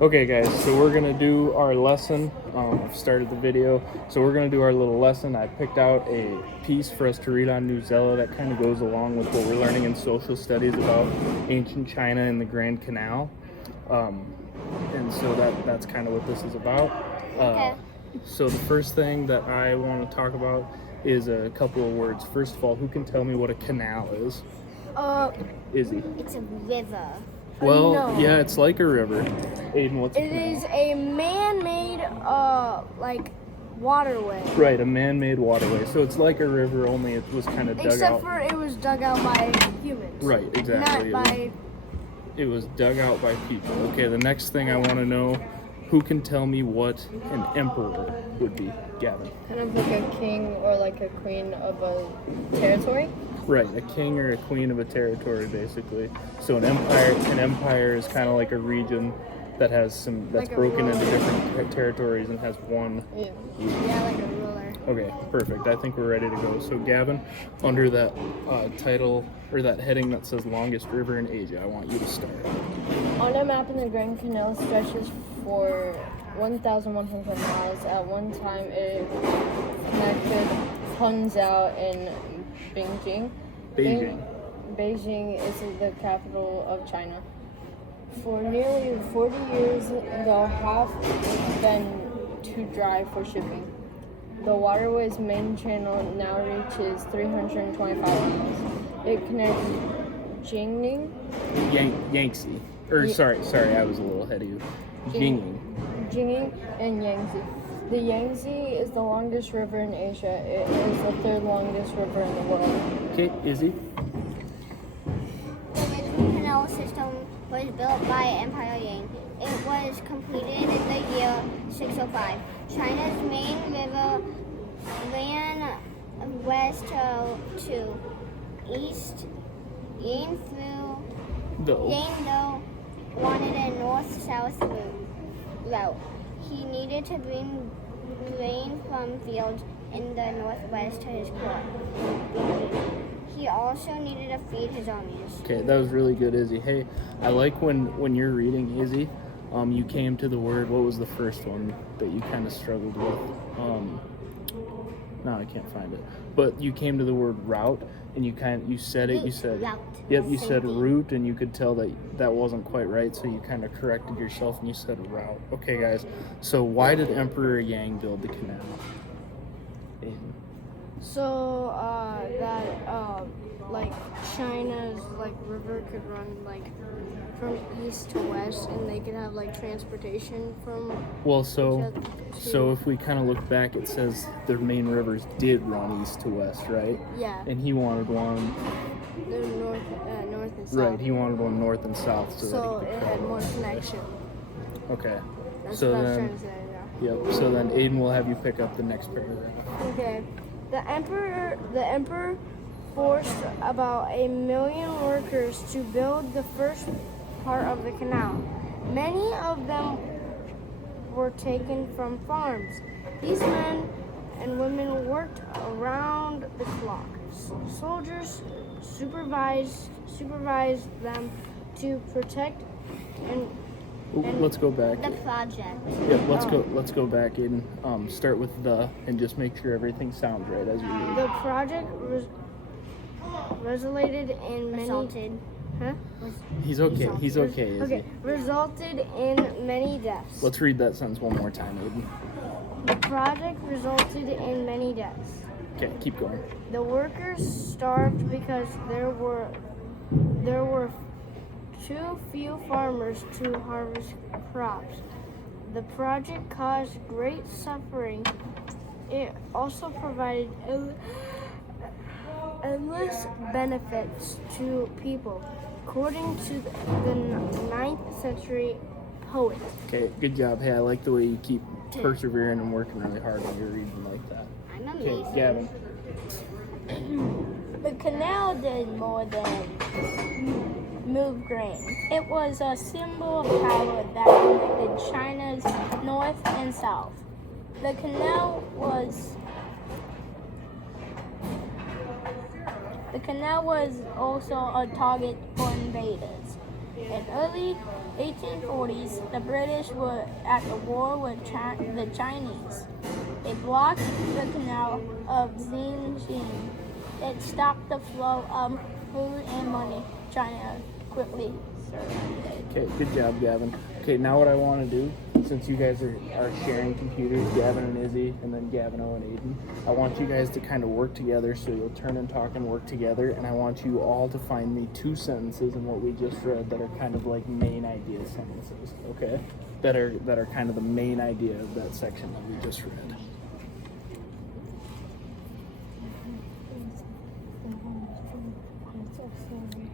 Okay guys, so we're gonna do our lesson. I've started the video, so we're gonna do our little lesson. I picked out a piece for us to read on Newsella that kind of goes along with what we're learning in social studies about ancient China and the Grand Canal. And so that's kind of what this is about. Okay. So the first thing that I want to talk about is a couple of words. First of all, who can tell me what a canal is? Izzy. It's a river. Well, No. yeah, it's like a river. Aiden, what's a It canal? is a man-made, waterway. Right, a man-made waterway. So it's like a river, only it was kind of dug Except out. for it was dug out by humans. Right, exactly. Not by. It was dug out by people. Okay, the next thing I want to know, who can tell me what an emperor would be? Gavin. Kind of like a king or like a queen of a territory. Right, a king or a queen of a territory, basically. So an empire is kind of like a region that has that's Like a broken into ruler. different territories and has one. Yeah. Yeah, like a ruler. Okay, perfect. I think we're ready to go. So Gavin, under that title or that heading that says longest river in Asia, I want you to start. On a map, the Grand Canal stretches for 1,100 miles. At one time, it connected Hangzhou and Beijing. Beijing. Beijing is the capital of China. For nearly 40 years, the half been too dry for shipping. The waterway's main channel now reaches 325 miles. It connects Jingning, Yangtze. Or sorry, I was a little ahead of you. Jingning. Jingning, and Yangtze. The Yangtze is the longest river in Asia. It is the third longest river in the world. Okay, Izzy. The original canal system was built by Empire Yang. It was completed in the year 605. China's main river ran west to east. Yang though wanted a north-south route. He needed to bring grain from fields in the northwest to his court. He also needed to feed his armies. Okay, that was really good, Izzy. Hey, I like when you're reading, Izzy, you came to the word, what was the first one that you kind of struggled with? No, I can't find it. But you came to the word route, and you said it, you said, Route. yep, you Same said thing. route, and you could tell that wasn't quite right, so you kind of corrected yourself and you said route. Okay, guys, so why did Emperor Yang build the canal? Aiden. So China's river could run from east to west, and they could have transportation from. Well, so if we kind of look back, it says their main rivers did run east to west, right? Yeah, And he wanted one, the north and south. right? He wanted one north and south, So that he it could had travel. more connection. Okay. That's So what I was then, trying to say. Yeah. yep. So then, Aiden will have you pick up the next paragraph. Okay. The emperor forced about 1 million workers to build the first part of the canal. Many of them were taken from farms. These men and women worked around the clock. Soldiers supervised them to protect and Ooh, let's go back. The project. Yep. Let's go back, Aiden. Start with the and just make sure everything sounds right as we read. the project resulted in many. Resulted. Huh? He's okay. He's okay. Izzy. Okay, resulted in many deaths. Let's read that sentence one more time, Aiden. The project resulted in many deaths. Okay, keep going. The workers starved because there were too few farmers to harvest crops. The project caused great suffering. It also provided endless benefits to people, according to the 9th century poet. Okay, good job. Hey, I like the way you keep persevering and working really hard when you're reading like that. I'm Okay, amazing. Gavin. The canal did more than move grain. It was a symbol of power that connected China's north and south. The canal was also a target for invaders. In early 1840s, the British were at the war with the Chinese. They blocked the canal of Xinjiang. It stopped the flow of food and money. China quickly surrendered. Okay, good job, Gavin. Okay, now what I want to do, since you guys are sharing computers, Gavin and Izzy, and then Gavino and Aiden, I want you guys to kind of work together, so you'll turn and talk and work together, and I want you all to find me 2 sentences in what we just read that are kind of like main idea sentences, okay? That are kind of the main idea of that section that we just read.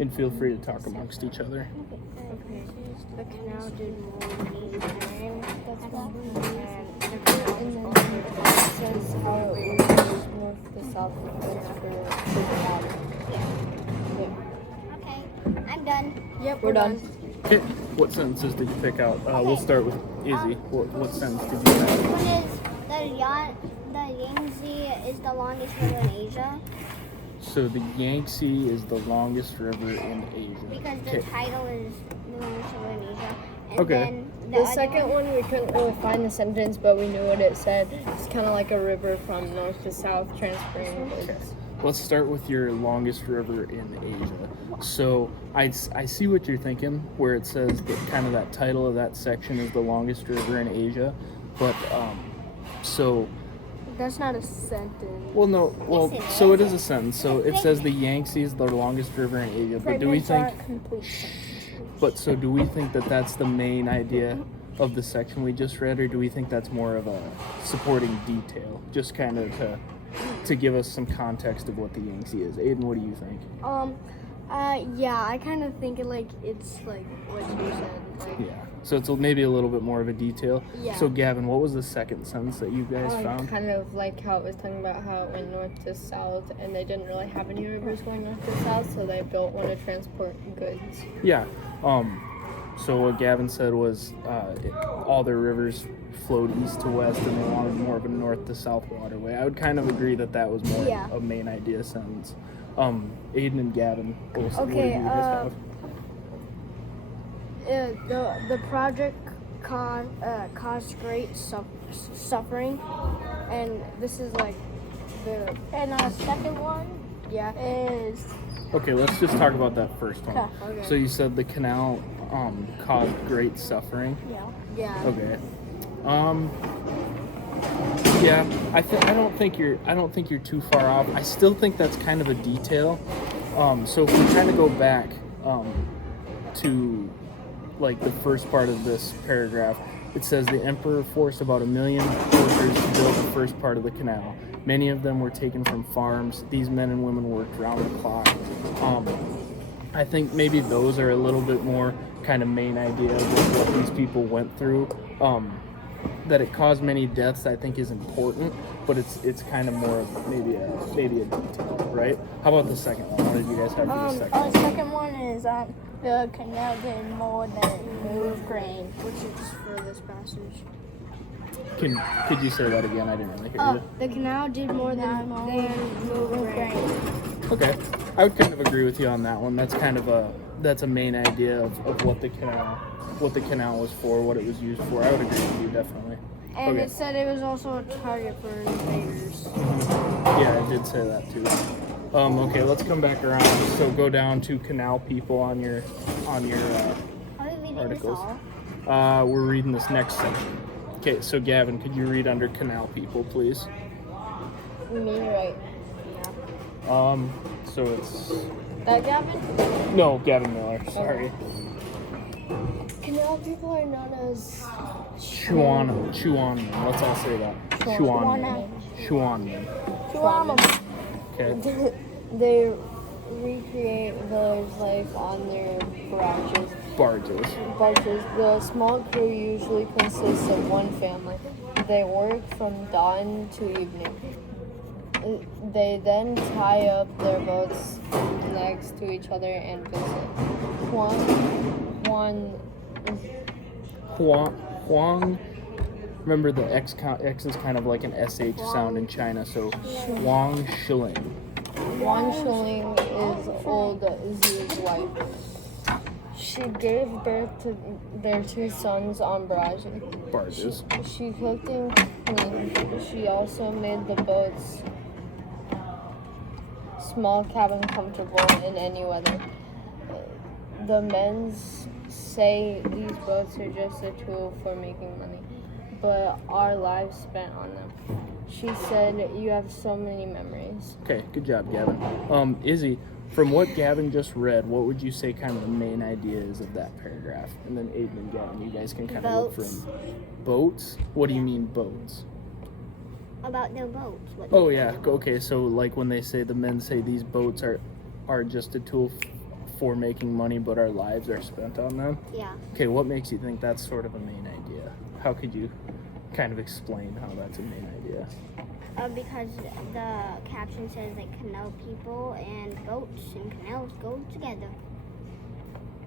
And feel free to talk amongst each other. Okay. The canal did more than carrying. That's what. And then it says how it was north to south for Okay, I'm done. Yep, We're done. Okay, what sentences did you pick out? We'll start with Izzy. What sentence did you pick? One is the Yangtze is the longest river in Asia So the Yangtze is the longest river in Asia. because the Okay. title is the longest river in Asia. And Okay. then The other second one, we couldn't really find the sentence, but we knew what it said. It's kind of like a river from north to south, transferring goods. Let's start with your longest river in Asia. So I see what you're thinking, where it says that kind of that title of that section is the longest river in Asia, but so That's not a sentence. well no well Yes, it so is. it is a sentence. So it says the Yangtze is the longest river in Asia, but do we Fragments think? aren't complete sentences. But so do we think that that's the main idea of the section we just read, or do we think that's more of a supporting detail, just kind of to give us some context of what the Yangtze is? Aiden, what do you think? Yeah, I kind of think it's like what you said. Like, Yeah. So it's maybe a little bit more of a detail. Yeah. So Gavin, what was the second sentence that you guys found? Kind of like how it was talking about how it went north to south, and they didn't really have any rivers going north to south, so they built one to transport goods. Yeah. So what Gavin said was all their rivers flowed east to west, and they wanted more of a north to south waterway. I would kind of agree that that was more Yeah. a main idea sentence. Aiden and Gavin, what did Okay, you guys found? the project caused great suffering, and this is like the And our second one yeah. is Okay, let's just talk about that first one. Okay. So you said the canal caused great suffering. Yeah. Okay. Yeah, I don't think you're too far off. I still think that's kind of a detail. So if we kind of go back to like the first part of this paragraph, it says the emperor forced about 1 million workers to build the first part of the canal. Many of them were taken from farms. These men and women worked round the clock. I think maybe those are a little bit more kind of main idea of what these people went through. That it caused many deaths, I think, is important, but it's kind of more of maybe a detail, right? How about the second one? What did you guys have for the second our one? second one is the canal did more than move grain. Which is for this passage. Could you say that again? I didn't really hear you. The canal did more than move grain. Okay, I would kind of agree with you on that one. That's kind of a main idea of what the canal was for, what it was used for. I would agree with you definitely. And Okay. it said it was also a target for invaders. Yeah, I did say that too. Okay, let's come back around. So go down to canal people on your Are we reading articles. this all? We're reading this next section. Okay, so Gavin, could you read under canal people, please? Me, right? So it's That Gavin? no Gavin Miller. Sorry, Canal people are known as Chuan. Let's all say that. Chuan. Okay. They recreate village life on their Barges. barges. The small crew usually consists of one family. They work from dawn to evening. They then tie up their boats next to each other and visit. Huang. Remember the X is kind of like an SH sound in China, so Huang Shilling. One shilling is old Zhu's wife. She gave birth to their 2 sons on Barges. She cooked and cleaned. She also made the boat's small cabin comfortable in any weather. The men say these boats are just a tool for making money, but our lives spent on them. She said, "You have so many memories." Okay, good job, Gavin. Izzy, from what Gavin just read, what would you say kind of the main idea is of that paragraph? And then Aiden and Gavin, you guys can kind of look for Boats. Boats? What do you mean boats? About their boats. What Oh they yeah. call them. Okay. So like when they say the men say these boats are just a tool for making money, but our lives are spent on them. Yeah. Okay. What makes you think that's sort of a main idea? How could you kind of explain how that's a main idea? Because the caption says like canal people and boats and canals go together.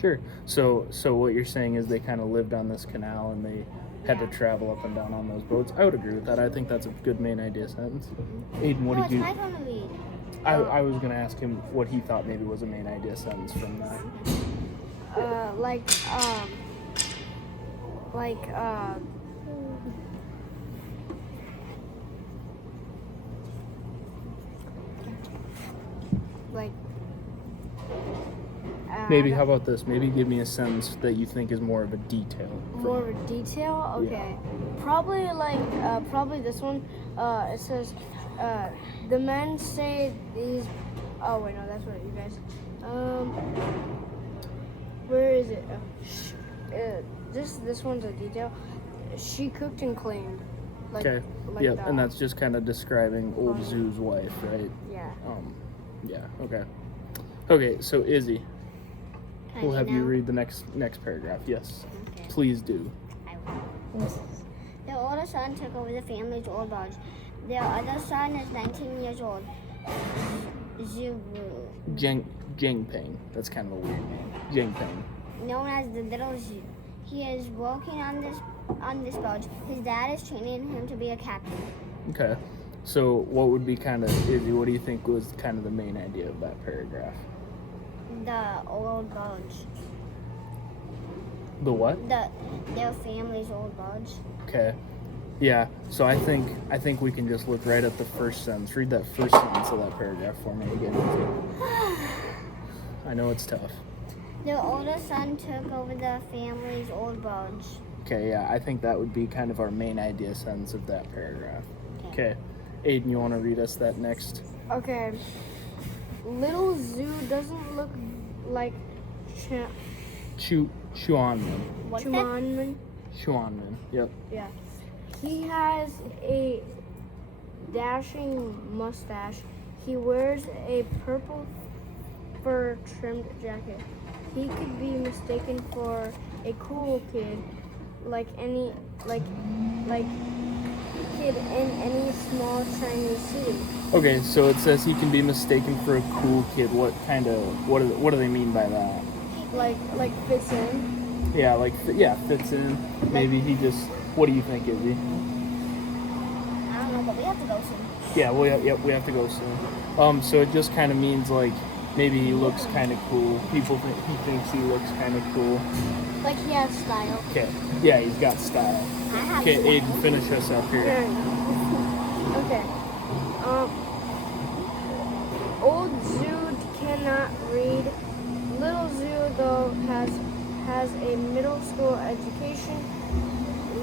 Sure. So what you're saying is they kind of lived on this canal and they had to Yeah. travel up and down on those boats. I would agree with that. I think that's a good main idea sentence. Aiden, what No, did it's you? my turn to read. I was gonna ask him what he thought maybe was a main idea sentence from that. Like Maybe how about this? Maybe give me a sentence that you think is more of a detail. more of a detail. Okay, probably probably this one. It says the men say these. Oh wait, no, that's what you guys. Where is it? This one's a detail. She cooked and cleaned. Like, Okay. Like Yep. that. And that's just kind of describing old Zoo's wife, right? Yeah. Yeah. Okay. Okay. So Izzy, Can I we'll read have you now? read the next paragraph. Yes. Okay. Please do. I will. Their older son took over the family's old barge. Their other son is 19 years old. Zhu, Jingping. That's kind of a weird name. Jingping. known as the Little Zhu. He is working on this barge. His dad is training him to be a captain. Okay. So what would be kind of Izzy? What do you think was kind of the main idea of that paragraph? The old barge. The what? Their family's old barge. Okay. Yeah. So I think we can just look right at the first sentence. Read that first sentence of that paragraph for me again. I know it's tough. Their older son took over the family's old barge. Okay. Yeah. I think that would be kind of our main idea sentence of that paragraph. Okay. Aiden, you want to read us that next? Okay. Little Zoo doesn't look like Chuanman. What's that? Chuanman. Chuanman. Yep. Yeah. He has a dashing mustache. He wears a purple fur trimmed jacket. He could be mistaken for a cool kid like kid in any small Chinese city. Okay. So it says he can be mistaken for a cool kid. What do they mean by that? Like fits in. Yeah, fits in. Maybe he just. What do you think, Izzy? I don't know, but we have to go soon. Yeah, we have to go soon. So it just kind of means like maybe he looks kind of cool. He thinks he looks kind of cool. Like he has style. Okay. Yeah, he's got style. I have Okay, style. Aiden, finish us up here. Okay. Old Zoo cannot read. Little Zoo though has a middle school education.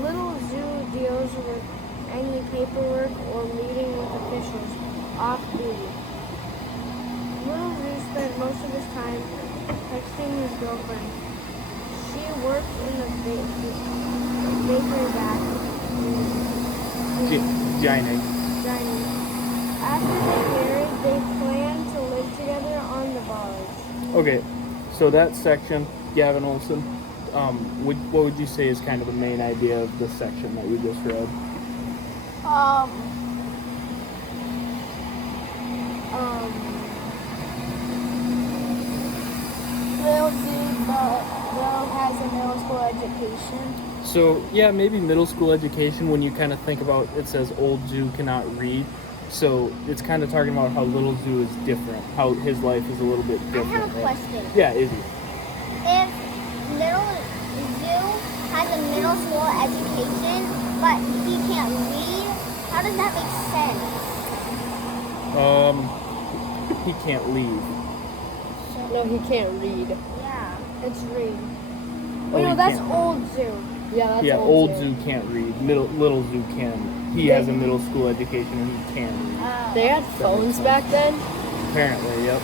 Little Zoo deals with any paperwork or meeting with officials off duty. Little Zoo spent most of his time texting his girlfriend. She works in the bakery back Jining. dining. After they married, they plan to live together on the barge. Okay, so that section, Gavin Olson, what would you say is kind of the main idea of the section that we just read? Little dude though has a middle school education. So yeah, maybe middle school education. When you kind of think about it, says old Zoo cannot read. So it's kind of talking about how little Zoo is different, how his life is a little bit I different. have a right? question. Yeah, Izzy. If a middle school education, but he can't read. How does that make sense? He can't leave. No, he can't read. Yeah. It's read. Oh, Wait, no, he that's can't. old zoo. Yeah, that's Yeah, old old zoo. zoo can't read. Little zoo can. He has a middle school education and he can read. They had phones back then. Apparently, yep.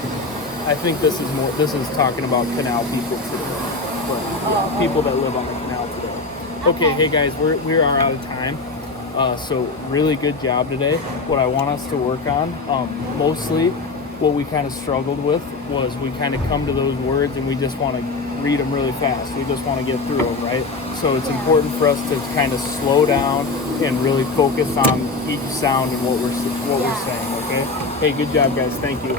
I think this is talking about canal people too. But yeah, people that live on the canal today. Okay, hey guys, we are out of time. So really good job today. What I want us to work on, mostly what we kind of struggled with was we kind of come to those words and we just want to read them really fast. We just want to get through them, right? So it's important for us to kind of slow down and really focus on each sound and what we're saying, okay? Hey, good job guys. Thank you.